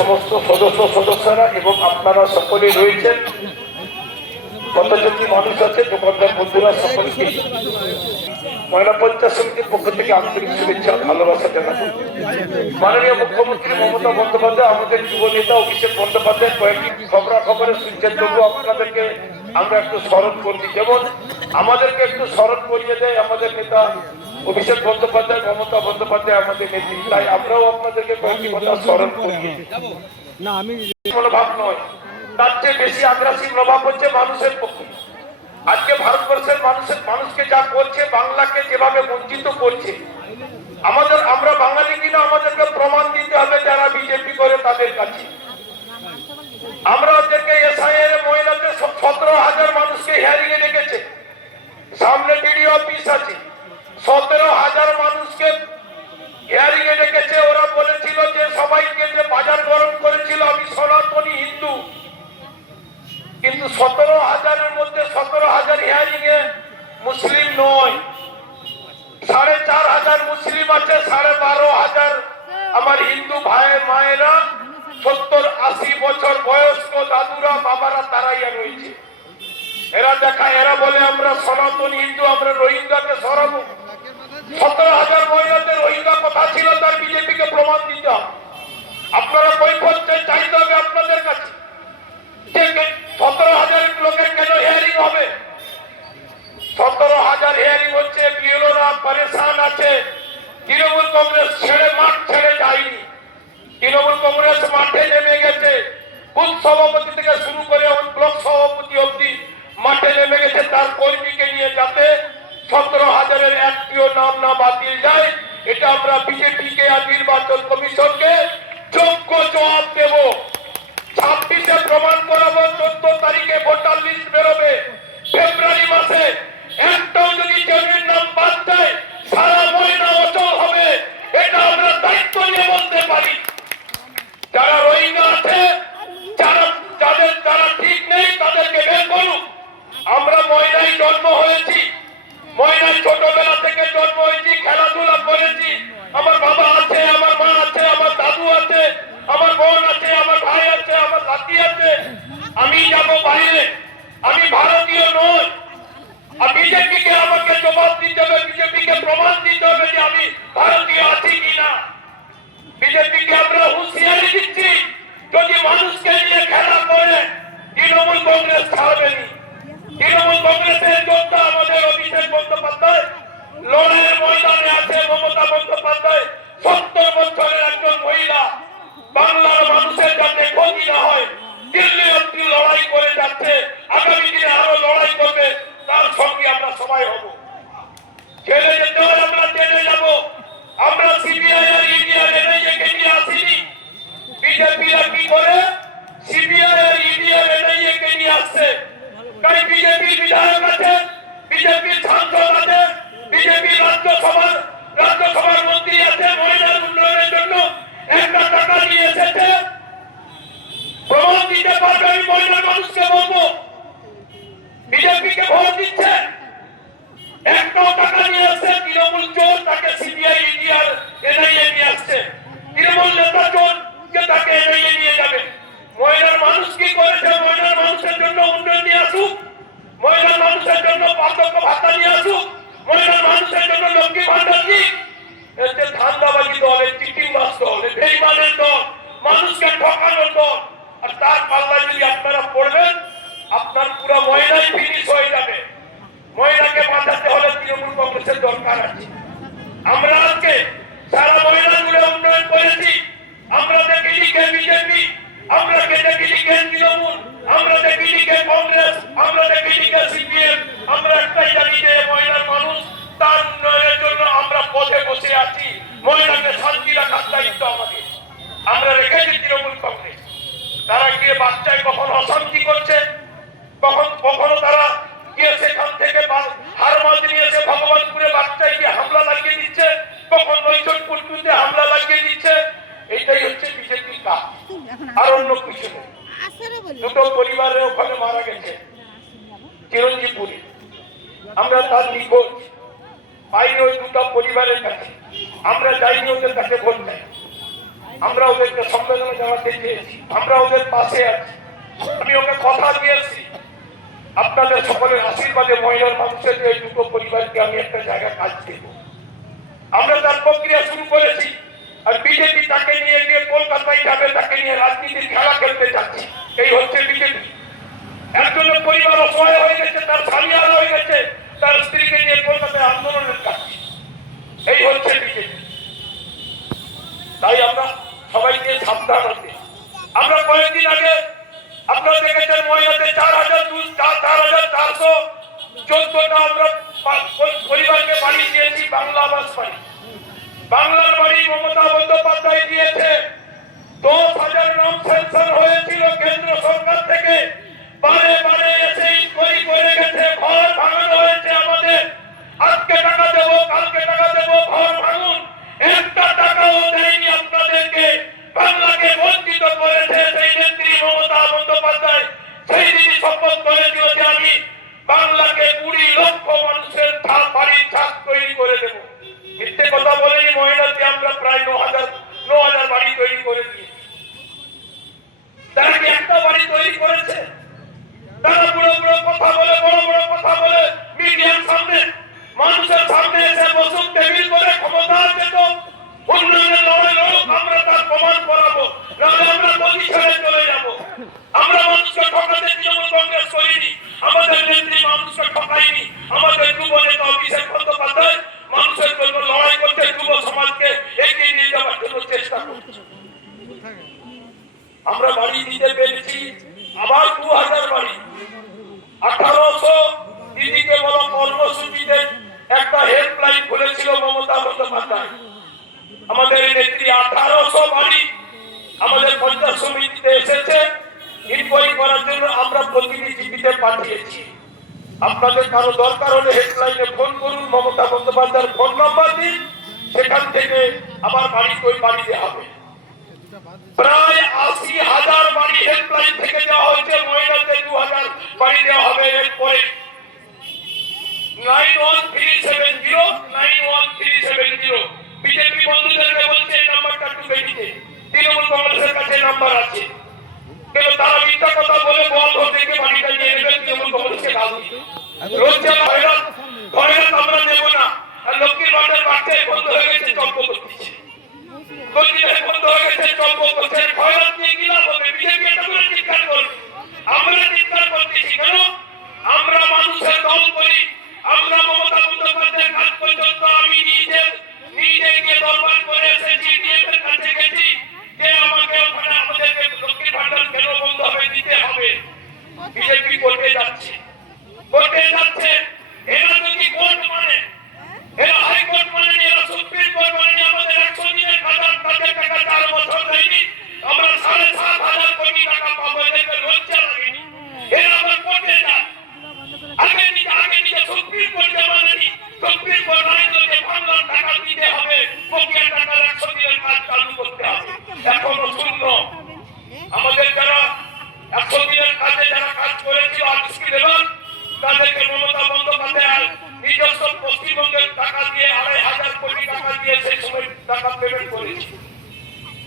সমস্ত সদস্য, সদস্যরা এবং আপনারা সকলেই রয়েছেন। কতজন মানুষ আছে দোকানদার বন্ধুরা সকলকে মহিলা পঞ্চায়েত সমিতির পক্ষ থেকে আন্তরিক শুভেচ্ছা, ভালোবাসা জানাব। মাননীয় মুখ্যমন্ত্রী মমতা বন্দ্যোপাধ্যায়, আমাদের যুব নেতা অভিষেক বন্দ্যোপাধ্যায়, কয়েকটি খবরা খবরে শুনছেন। তবু আপনাদেরকে আমরা একটু স্মরণ করছি যেমন আমাদেরকে একটু স্মরণ করিয়ে দেয় আমাদের নেতা অভিষেক বন্দ্যোপাধ্যায় মমতা বন্দ্যোপাধ্যায় আমাদের নেত্রী। তাই আমরাও আপনাদেরকে কয়েকটি কথা স্মরণ করি। না আমি মনোভাব নয়। তার চেয়ে বেশি আগ্রাসী প্রভাব হচ্ছে মানুষের পক্ষে। আজকে ভারতবর্ষের মানুষের মানুষকে যা করছে বাংলাকে যেভাবে বঞ্চিত করছে আমাদের আমরা বাঙালি কিনা আমাদেরকে প্রমাণ দিতে হবে যারা বিজেপি করে তাদের কাছে। আমরা ওদেরকে এসআইয়ের মহিলাদের সতেরো হাজার মানুষকে হিয়ারিং এ রেখেছে। সামনে ডিডি অফিস আছে। সতেরো হাজার মানুষকে হিয়ারিং রেখেছে ওরা বলেছিল যে সবাইকে যে বাজার গরম করেছিল, আমি সনাতনী হিন্দু। কিন্তু সতেরো হাজারের মধ্যে সতেরো হাজার হিয়ারিং এ মুসলিম নয়। সাড়ে চার হাজার মুসলিম আছে, সাড়ে বারো হাজার আমার হিন্দু ভাই, মায়েরা, সত্তর আশি বছর বয়স্ক দাদুরা, বাবারা তারাইয়া রয়েছে। এরা দেখা, এরা বলে আমরা সনাতন হিন্দু, আমরা রোহিঙ্গাকে সরাবো। সতেরো হাজার মহিলাদের রোহিঙ্গা কথা ছিল তার বিজেপিকে প্রমাণ দিতে আপনারা কৈফত চাই- চাইতে হবে আপনাদের কাছে। সতেরো হাজার লোকের কেন হিয়ারিং হবে? সতেরো হাজার হিয়ারিং হচ্ছে, বিএলওরা পরেশান আছে। তৃণমূল কংগ্রেস ছেড়ে মাঠ ছেড়ে যায়নি। তৃণমূল কংগ্রেস মাঠে নেমে গেছে। বুথ সভাপতি থেকে শুরু করে ব্লক সভাপতি অব্দি মাঠে নেমে গেছে তার কর্মীকে নিয়ে যাতে সতেরো হাজারের একটিও নাম না বাতিল যায় এটা আমরা বিজেপিকে আর নির্বাচন কমিশনকে যোগ্য জবাব দেব। ছাব্বিশে প্রমাণ করাবো চোদ্দ তারিখে ভোটার লিস্ট বেরোবে। ফেব্রুয়ারি মাসে একটাও যদি জমির নাম বাদ দেয় সারা বিজেপিকে প্রমাণ দিতে হবে যে আমি ভারতীয় আছি কিনা। বিজেপিকে আমরা হুঁশিয়ারি দিচ্ছি, যদি মানুষকে নিয়ে খেলা করে, তৃণমূল কংগ্রেস ছাড়বেনি তৃণমূল কংগ্রেসের যোদ্ধা আমাদের অভিষেক বন্দ্যোপাধ্যায় লড়াইয়ের ময়দানে আছে মমতা বন্দ্যোপাধ্যায় সত্তর বছরের একজন মহিলা বাংলার মানুষের যাতে ক্ষতি না হয় দিল্লি অব্দি লড়াই করে যাচ্ছে আগামী দিনে আরও লড়াই করবে তার সঙ্গে আমরা সবাই হব জেলে যেতে হয় আমরা জেলে যাব আমরা সিবিআই আর ইডি আর এনআইএ কে নিয়ে আসিনি বিজেপিরা কি করে সিপিআর আর ইডিআর এনআইএকে নিয়ে আসছে। কারণ বিজেপির বিধায়ক আছে বিজেপির সাংসদ আছে বিজেপির রাজ্যসভার রাজ্যসভার মন্ত্রী আছে মহিলার উন্নয়নের জন্য। একটা টাকা নিয়ে এসেছে। প্রমাণ দিতে পারবে আমি মহিলা মানুষকে বলব বিজেপিকে ভোট দিচ্ছে একটাও টাকা নিয়ে আসছে তৃণমূল চোর তাকে সিবিআই ইডি আর এনআইএ নিয়ে আসছে তৃণমূল নেতা চোর কে তাকে এনআইএ নিয়ে যাবে মহিলার মানুষ কি করেছে মহিলার মানুষের জন্য উন্নয়ন নিয়ে আসুক মহিলার মানুষের জন্য বার্ধক্য ভাতা নিয়ে আসুক মহিলার মানুষের জন্য লক্ষ্মী ভান্ডার দিক এতে ধান্দাবাজি দল এই চিটিং মাস দল এই বেইমানের দল মানুষকে ঠকানোর দল আর তার পাল্লায় যদি আপনারা পড়বেন আপনার পুরো মহিলাই ফিনিশ হয়ে যাবে মহিলাকে বাঁচাতে হলে তৃণমূল কংগ্রেসের দরকার আছে আমরা আজকে সারা মহিলাগুলো উন্নয়ন করেছি আমরা দেখেছি কে বিজেপি আমরা কে দেখেছি কে তৃণমূল আমরা দেখেছি কে কংগ্রেস আমরা দেখেছি কে সিপিএম আমরা একটাই জানি যে মহিলার মানুষ তার উন্নয়নের জন্য আমরা পথে বসে আছি মহিলাকে শান্তি রাখার দায়িত্ব আমাদের আমরা রেখেছি তৃণমূল কংগ্রেস তারা গিয়ে বাচ্চায় কখনো অশান্তি করছে কখন কখনো তারা সেখান থেকে বা- হার মাছ নিয়ে ভগবানপুরে বাচ্চায় গিয়ে হামলা লাগিয়ে দিচ্ছে, কখন নৈচনপুর টুতে হামলা লাগিয়ে দিচ্ছে, এইটাই হচ্ছে বিজেপির কাজ। আর অন্য কিছু দুটো পরিবারের ওখানে মারা গেছে, চিরঞ্জীবপুরে। আমরা তার নিখোঁজ। পাইনি ওই দুটো পরিবারের কাছে। আমরা যাইনি ওদের কাছে ভোট আমরা ওদেরকে সম্মেলনে জানাতে চেয়েছি। আমরা ওদের পাশে আছি। আমি ওকে কথা দিয়েছি। আপনাদের সকলের আশীর্বাদে মহিলার মানুষের এই দুটো পরিবারকে আমি একটা জায়গা কাজ দেব। আমরা তার প্রক্রিয়া শুরু করেছি আর বিজেপি তাকে নিয়ে গিয়ে কলকাতায় যাবে, তাকে নিয়ে রাজনীতির খেলা খেলতে যাচ্ছে। এই হচ্ছে বিজেপি। একজনের পরিবার অসহায় হয়ে গেছে, তার স্বামী আর হয়ে গেছে, তার স্ত্রীকে নিয়ে কলকাতায় আন্দোলনের কাজ। এই হচ্ছে বিজেপি। তাই আমরা সবাইকে সাবধান আছি আমরা কয়েকদিন আগে চোদ্দটা আমরা পরিবারকে বাড়ি দিয়েছি বাংলা আবাস বাড়ি। বাংলার বাড়ি মমতা বন্দ্যোপাধ্যায় দিয়েছে। দশ হাজার নাম সেন্সার হয়েছিল কেন্দ্র সরকার থেকে। বারে বারে এসে ইনকোয়ারি করে গেছে ঘর ভাঙানো হয়েছে আমাদের আজকে টাকা দেবো কালকে টাকা দেবো ঘর ভাঙুন একটা টাকাও দেয়নি আপনাদেরকে বাংলাকে বঞ্চিত করেছে সেই নেত্রী মমতা বন্দ্যোপাধ্যায় সেই দিনই শপথ করেছিল যে আমি বাংলাকে কুড়ি লক্ষ মানুষের ছাদ বাড়ির ছাদ তৈরি করে দেবো মিথ্যে কথা বলেনি মহিলাকে আমরা প্রায় ন হাজার ন হাজার বাড়ি তৈরি করে দিয়েছি তারা কি একটা বাড়ি তৈরি করেছে তারা বড় বড় কথা বলে বড় বড় কথা বলে মিডিয়ার সামনে মানুষের সামনে এসে বসুন টেবিল করে ক্ষমতা আছে তো উন্নয়নের লড়াই লড়ুক আমরা তার প্রমাণ করাবো নাহলে আমরা গদি ছেড়ে চলে যাব আমরা মানুষকে ঠকাতে তৃণমূল কংগ্রেস করিনি আমাদের নেত্রী মানুষকে ঠকাইনি আমাদের যুব নেতা অভিষেক বন্দ্যোপাধ্যায় মানুষের জন্য লড়াই করতে যুব সমাজকে এগিয়ে নিয়ে যাওয়ার জন্য চেষ্টা করছে আমরা বাড়ি দিতে পেরেছি আবার দু হাজার বাড়ি আঠারোশো দিদিকে বলা কর্মসূচিতে একটা খুলেছিল মমতা বন্দ্যোপাধ্যায়। আমাদের নেত্রী আঠারোশো বাড়ি আমাদের পঞ্চায়েত সমিতিতে এসেছে। ইনকোয়ারি করার জন্য আমরা পাঠিয়েছি। আপনাদের কারও দরকার হলে হেল্পলাইনে ফোন করুন, মমতা বন্দ্যোপাধ্যায়ের ফোন নাম্বার দিন। সেখান থেকে আবার বাড়ি তৈরি বাড়ি দেওয়া হবে। প্রায় আশি হাজার বাড়ি হেল্পলাইন থেকে দেওয়া হয়েছে মহিলাদের দু হাজার বাড়ি দেওয়া হবে। এরপরে nine one three seven zero nine one three seven zero BJP বন্ধুদেরকে বলছে এই নাম্বারটা একটু বেরিয়ে তৃণমূল কংগ্রেসের কাছে নাম্বার আছে। কিন্তু তারা মিথ্যা কথা বলে বল ভোট থেকে হয়রান আমরা নেব না। নিজস্ব পশ্চিমবঙ্গের টাকা দিয়ে আড়াই হাজার কোটি টাকা দিয়ে সেই সময় টাকা পেমেন্ট করেছি।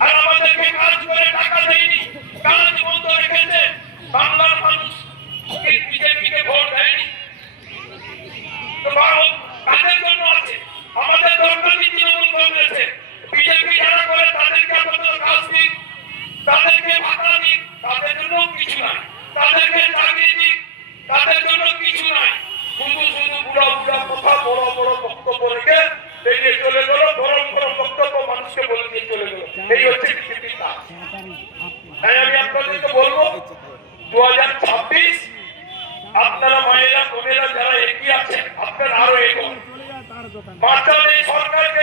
আর আমাদেরকে টাকা দেয়নি। কাজ বন্ধ রেখেছে। বাংলার মানুষ বিজেপিকে ভোট দেয়নি তো বাবা, কাদের জন্য আছে আমাদের দরকার নেই তৃণমূল কংগ্রেসে বিজেপি যারা করে তাদেরকে আমাদের কাজ দিক তাদেরকে ভাতা দিক তাদের জন্য কিছু নাই তাদেরকে চাকরি দিক তাদের জন্য কিছু নাই শুধু শুধু বুড়া বুড়া কথা বড় বড় বক্তব্য রেখে বেরিয়ে চলে গেল, গরম গরম বক্তব্য মানুষকে বলে দিয়ে চলে গেল। এই হচ্ছে তাই আমি আপনাদেরকে বলব দু হাজার ছাব্বিশ, আপনারা মায়েরা, বোনেরা যারা এগিয়ে আছেন, আপনারা আরও এগোন। বাঁচান এই সরকারকে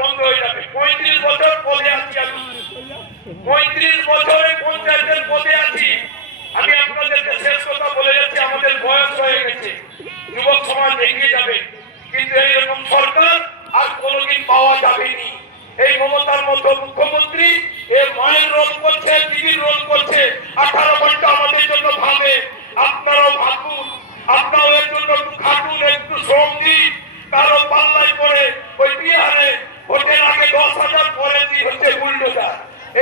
বন্ধ হয়ে যাবে। পঁয়ত্রিশ বছর পদে আছি আমি। পঁয়ত্রিশ বছরে পঞ্চায়েতের পদে আছি আমি আপনাদেরকে শেষ কথা বলে যাচ্ছি আমাদের বয়স হয়ে গেছে যুবক সমাজ এগিয়ে যাবে। কিন্তু এইরকম সরকার আর কোনোদিন পাওয়া যাবেনি। এই মমতার মতো মুখ্যমন্ত্রী এ মায়ের রোল করছে, দিদির রোল করছে। আঠারো ঘণ্টা আমাদের জন্য ভাবে। আপনারাও ভাবুন, আপনারাও এর জন্য একটু খাটুন, একটু শ্রম দিন। কারও পাল্লাই করে ওই বিহারে ভোটের আগে দশ হাজার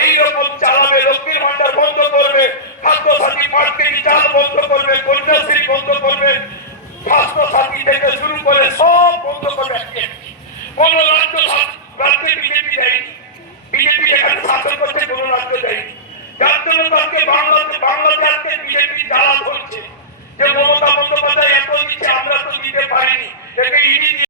এই রকম চালাবে, লক্ষ্মীর ভান্ডার বন্ধ করবে খাদ্য সাথী চাল বন্ধ করবে, কন্যাশ্রী বন্ধ